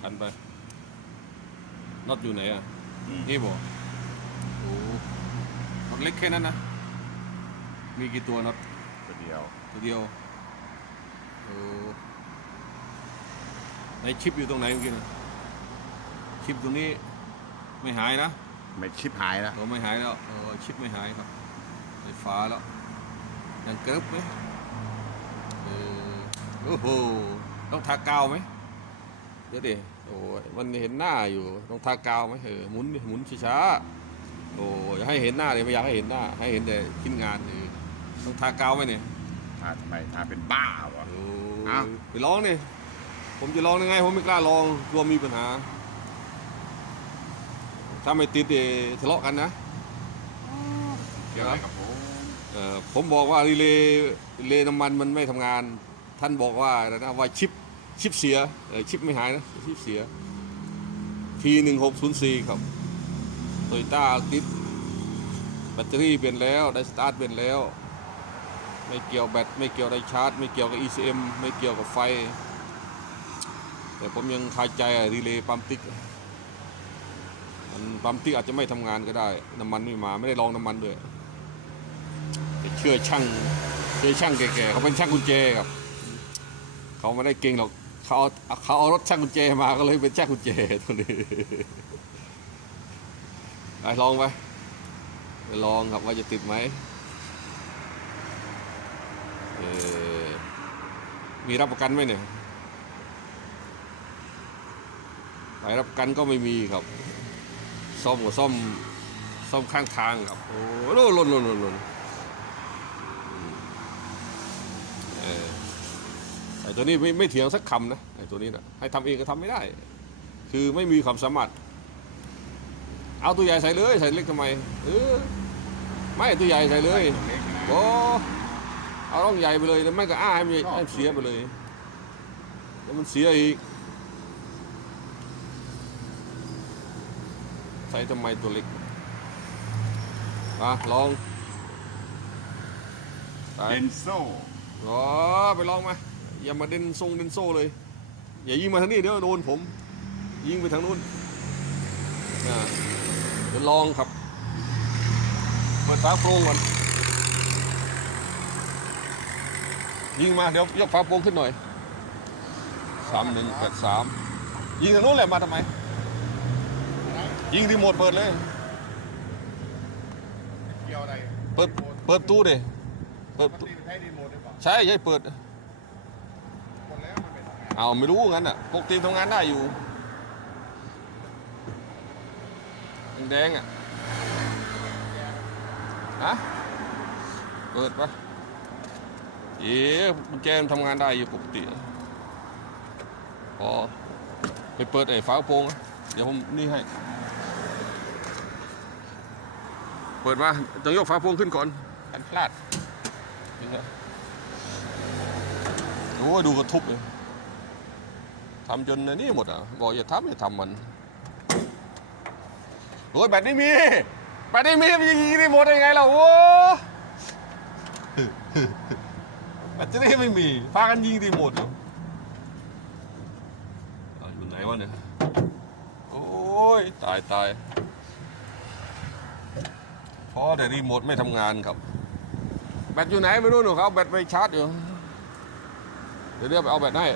ขันไปน็อตอยู่ไหนอะอืมนี่บ่โอ้น็อตเล็กแค่นั้นนะ มีกี่ตัวน็อตตัวเดียว ตัวเดียวโอ้ในชิปอยู่ตรงไหนเมื่อกี้นะชิปตรงนี้ไม่หายนะ ไม่ชิปหายนะเราไม่หายแล้วเออชิปไม่หายครับไฟฟ้าแล้วยังเกิบไหมเออโอ้โหต้องทากาวไหม เดี๋ยวดิโอ้ยมันเห็นหน้าอยู่ต้องทากาวไหมเออหมุนดิหมุนช้าๆโอ้ยอย่าให้เห็นหน้าเลยไม่อยากให้เห็นหน้า ให้เห็นแต่ชิ้นงานเออต้องทากาวไหมเนี่ยทาทำไมทาเป็นบ้าวะโอ้เอ้ายไปลองนี่ผมจะลองยังไง ผมไม่กล้าลองกลัวมีปัญหา ถ้าไม่ติดเดี๋ยวทะเลาะกันนะเกี่ยวอะไรกับผมเอ่อผมบอกว่ารีเลย์รีเลย์น้ำมันมันไม่ทำงาน ท่านบอกว่าอะไรนะว่าชิป ชิปเสียชิปไม่หายนะชิปเสีย T หนึ่งหกศูนย์สี่ครับโตโยต้าติดแบตเตอรี่เปลี่ยนแล้วได้สตาร์ทเปลี่ยนแล้ว ไม่เกี่ยวแบตไม่เกี่ยวไดชาร์จ ไม่เกี่ยวกับ ECM ไม่เกี่ยวกับไฟ แต่ผมยังคาใจอะรีเลย์ปั๊มติ๊กมันปั๊มติ๊กอาจจะไม่ทำงานก็ได้ น้ำมันไม่มาไม่ได้ลองน้ำมันด้วยแต่เชื่อช่างเชื่อช่างแก่ๆเขาเป็นช่างกุญแจครับ เขาไม่ได้เก่งหรอก เขาเอาเขาเอารถช่างกุญแจมาก็เลยเป็นช่างกุญแจตัวนี้ไปลองไปไปลองครับว่าจะติดไหมเออมีรับประกันไหมเนี่ยใบรับประกันก็ไม่มีครับ ซ่อมกับซ่อมซ่อมข้างทางครับ โอ้โหล่นล่นล่นล่น เออ ไอ้ตัวนี้ไม่ไม่เถียงสักคำนะไอ้ตัวนี้นะให้ทำเองก็ทำไม่ได้ คือไม่มีความสามารถ เอาตัวใหญ่ใส่เลยใส่เล็กทำไมเออไม่ตัวใหญ่ใส่เลยตัวเล็กนะโอ้เอาร่องใหญ่ไปเลยแล้วไม่ก็อ้าให้มันให้มันเสียไปเลยแล้วมันเสียอีกใส่ทำไมตัวเล็กมาลองไปเดนโซ่อ๋อไปลองมา อย่ามาเดินทรงเดินโซ่เลย อย่ายิงมาทางนี้เดี๋ยวโดนผม ยิงไปทางนู้นอ่าเดี๋ยวลองครับ เปิดฝาโปร่งก่อนยิงมาเดี๋ยวยกฝาโปร่งขึ้นหน่อยสามหนึ่งแปดสามยิงทางนู้นแหละมาทำไม ยิงรีโมทเปิดเลยเกี่ยวอะไรเปิดเปิดตู้ดิเปิดปกติใช้รีโมทหรือเปล่าใช่ใช่เปิดคนแล้วมัน เป็นยังไงเอาไม่รู้งั้นอะปกติทำงานได้อยู่ แดงๆอะฮะเปิดปะเอ๊ะกุญแจมันทำงานได้อยู่ปกติพอไปเปิดไอ้ฝากระโปรงนะเดี๋ยวผมนี่ให้ เปิดมาต้องยกฝากระโปรงขึ้นก่อนกันพลาดนี่ครับโอ้ยดูกระทุบเลย ทำจนนนี่หมดอะ บอกอย่าทำอย่าทำมันโอ้ยแบตไม่มี แบตไม่มีมันจะยิงได้หมดได้ไงล่ะโอ้แบตจะได้ไม่มีพากันยิงได้หมดอยู่อยู่ไหนวะเนี่ย โอ้ยตายตายเพราะแต่รีโมทไม่ทำงานครับ แบตอยู่ไหนไม่รู้หนูเขาแบตไปชาร์จอยู่ เดี๋ยวเดี๋ยวไปเอาแบตให้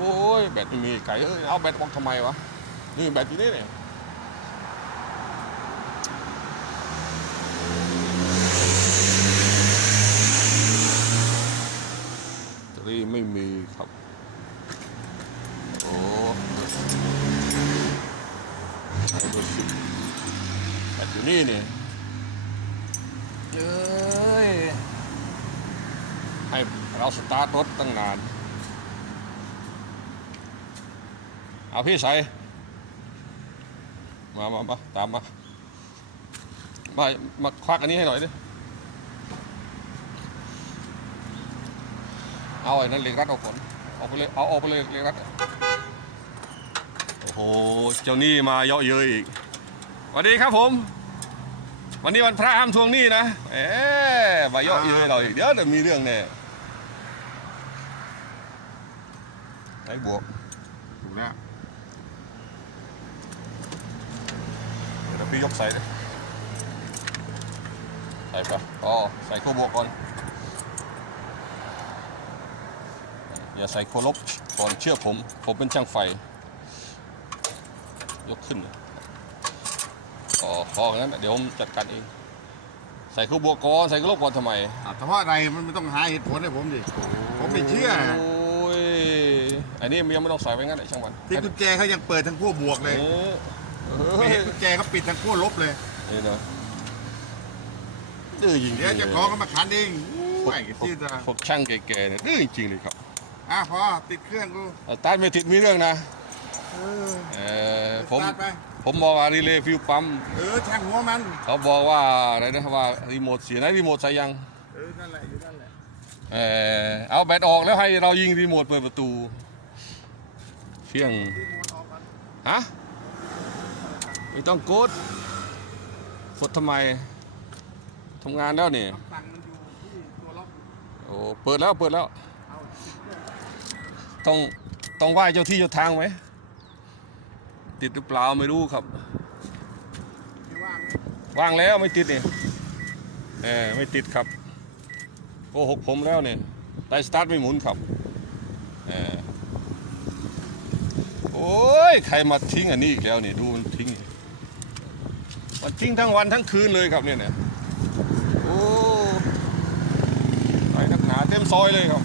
อ้ยแบตไม่มีไก่เอ้ยเอาแบตออกทำไมวะนี่แบตอยู่นี่เนี่ยแบตเตอรี่ไม่มีครับโอ้ไหนดูสิแบตอยู่นี่เนี่ยเอ้ยให้เราสตาร์ทรถตั้งนาน เอาพี่ใส่มามามาตามมา มา มาควักอันนี้ให้หน่อยดิ เอาไอ้นั่นเหล็กรัดออกก่อนออกไปเลย เอาออกไปเลยเหล็กรัด โอ้โห เจ้าหนี้มาเยาะเย้ยอีกสวัสดีครับผม วันนี้วันพระห้ามทวงหนี้นะ เอ๊มาเยาะเย้ยเราอีก เดี๋ยวเดี๋ยวมีเรื่องแน่ไอ้บวกถูกแล้ว เดี๋ยว พี่ยกใส่นะใส่ปะอ๋อใส่ขั้วบวกก่อน อย่าใส่ขั้วลบก่อนเชื่อผม ผมเป็นช่างไฟ ยกขึ้นเลยอ๋อพองั้นเดี๋ยวผมจัดการเอง ใส่ขั้วบวกก่อนใส่ขั้วลบก่อนทำไมอะแต่ว่าอะไรมันไม่ต้องหาเหตุผลให้ผมดิ ผมไม่เชื่อโอ้ยอันนี้ยังไม่ต้องใส่ไว้งั้นไอ้ช่างมันที่กุญแจเขายังเปิดทั้งขั้วบวกเลยเออเอ ไม่อเห็นกุญแจเขาปิดทั้งขั้วลบเลยนี่เนาะดื้อจริงๆเดี๋ยวเจะของก็มาขันเองโอ้ยซื่อตาพวกช่างแก่ๆเนี่ยดื้อจริงๆเลยครับอะพอติดเครื่องกูเอาตาร์ทไม่ติดมีเรื่องนะเออเออผมสตาร์ทไปผมบอกว่ารีเลย์ฟิวปั๊มเออช่างหัวมันเขาบอกว่าอะไรนะว่ารีโมทเสียนะรีโมทใส่ยังเออนั่นแหละอยู่นั่นแหละเออเอาแบตออกแล้วให้เรายิงรีโมทเปิดประตูเที่ยง ที่มวนออกมันฮะ ไม่ต้องกดกดทำไมทำงานแล้วนี่สั่งมันอยู่ที่ตัวล็อกโอ้เปิดแล้วเปิดแล้ว เอาต้องต้องไหว้เจ้าที่เจ้าทางไหมติดหรือเปล่าไม่รู้ครับว่างไหมว่างแล้วไม่ติดนี่เออไม่ติดครับโกหกผมแล้วเนี่ยไดสตาร์ทไม่หมุนครับเออโอ้ยใครมาทิ้งอันนี้อีกแล้วนี่ดูมันทิ้ง มันทิ้งทั้งวันทั้งคืนเลยครับเนี่ยเนี่ยโอ้ไปนักหนาเต็มซอยเลยครับ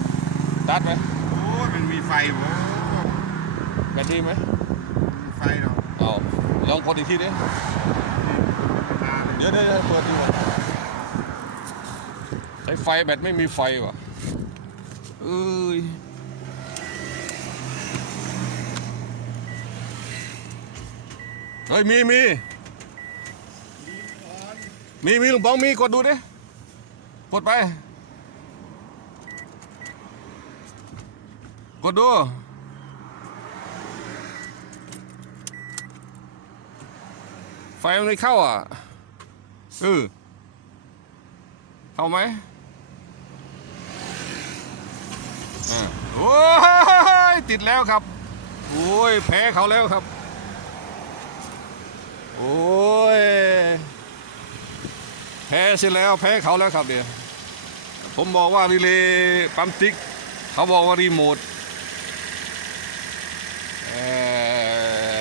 ตัดไหมโอ้ยมันมีไฟโว้แบตดีไหมมีไฟเนาะเอาลองกดอีกทีดิมาเลยเดี๋ยวเดี๋ยวเดี๋ยวเปิดดีกว่าใช้ไฟแบตไม่มีไฟว่ะเอ้ยเฮ้ยมีมี มีมีลุงบองมีกดดูดิกดไป กดดู ไฟมันไม่เข้าอะเออเข้าไหมอ่าโอ้ยติดแล้วครับ โอ้ยแพ้เขาแล้วครับ โอ้ย แพ้เสร็จแล้วแพ้เขาแล้วครับเดี๋ยผมบอกว่ารีเลย์ปั๊มติ๊ก เขาบอกว่ารีโมทเอ่อ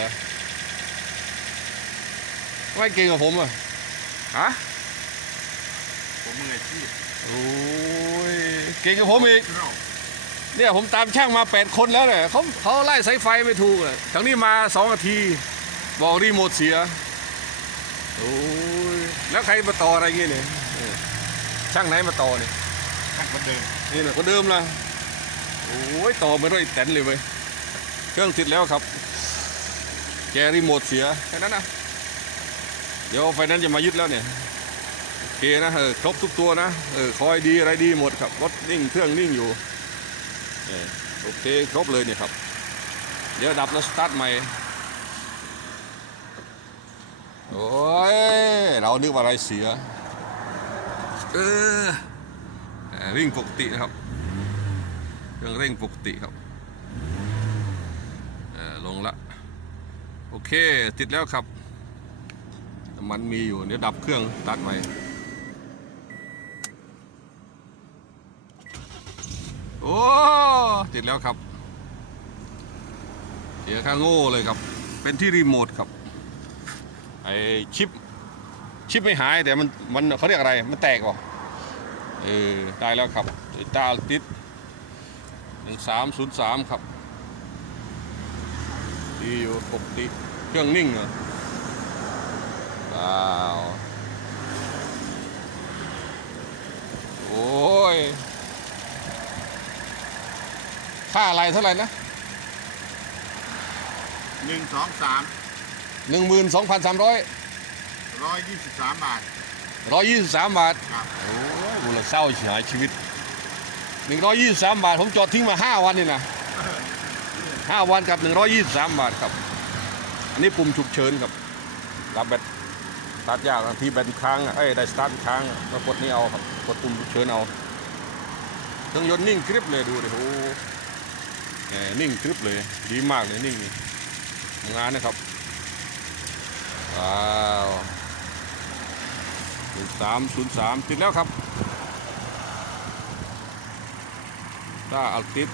ไม่เก่งกับผมอะฮะผมมืออาชีพโอ้ยเก่งกับผมอีกเนี่ยผมตามช่างมา 8 คนแล้วเนี่ยเขาเขาไล่สายไฟไม่ถูกอะทั้งนี้มา2นาที บอกรีโมทเสีย โอ้ แล้วใครมาต่ออะไรเงี้ยเนี่ยเออช่างไหนมาต่อเนี่ยช่างคนเดิมนี่นะคนเดิมละโอ้ยต่อเหมือนรถอีแตนเลยเว้ยเครื่องติดแล้วครับ แกรีโมทเสียแค่นั้นนะเดี๋ยวไฟนั้นซ์จะมายึดแล้วเนี่ยโอเคนะเออครบทุกตัวนะเออคอยดีอะไรดีหมดครับรถนิ่งเครื่องนิ่งอยู่เออโอเคครบเลยเนี่ยครับ เดี๋ยวดับแล้วสตาร์ทใหม่ โอ้ย เรานึกว่าอะไรเสีย เออวิ่งปกตินะครับเครื่องเร่งปกติครับลงละ โอเค ติดแล้วครับ มันมีอยู่ เดี๋ยวดับเครื่องตัดใหม่โอ้ ติดแล้วครับเสียค่าโง่เลยครับ เป็นที่รีโมทครับ ไอชิปชิปไม่หายแต่มันมันเขาเรียกอะไรมันแตกว่ะเออได้แล้วครับตาติดหนึ่งสามศูนย์สามครับดีอยู่ปกติเครื่องนิ่งเหรอว้าวโอ้ยค่าอะไรเท่าไหร่นะหนึ่งสองสาม หนึ่งหมื่นสองพันสามร้อยร้อยยี่สิบสามบาทร้อยยี่สิบสามบาท ครับ โอ้ยมูลเศร้าเสียชีวิตหนึ่งร้อยยี่สิบสามบาท ผมจอดทิ้งมาห้าวันนี่นะห้าวันกับหนึ่งร้อยยี่สิบสามบาทครับ อันนี้ปุ่มฉุกเฉินครับรับแบตสตาร์ทยากนะที่แบตค้างอะเอ้ยได้สตาร์ทค้างอะก็กดนี่เอาครับ กดปุ่มฉุกเฉินเอาเครื่องยนต์นิ่งกริบเลยดูดิโอ้แหมนิ่งกริบเลย ดีมากเลยนิ่งทำงานนะครับ ว้าวหนึ่งสามศูนย์สามติดแล้วครับถ้าเอาติด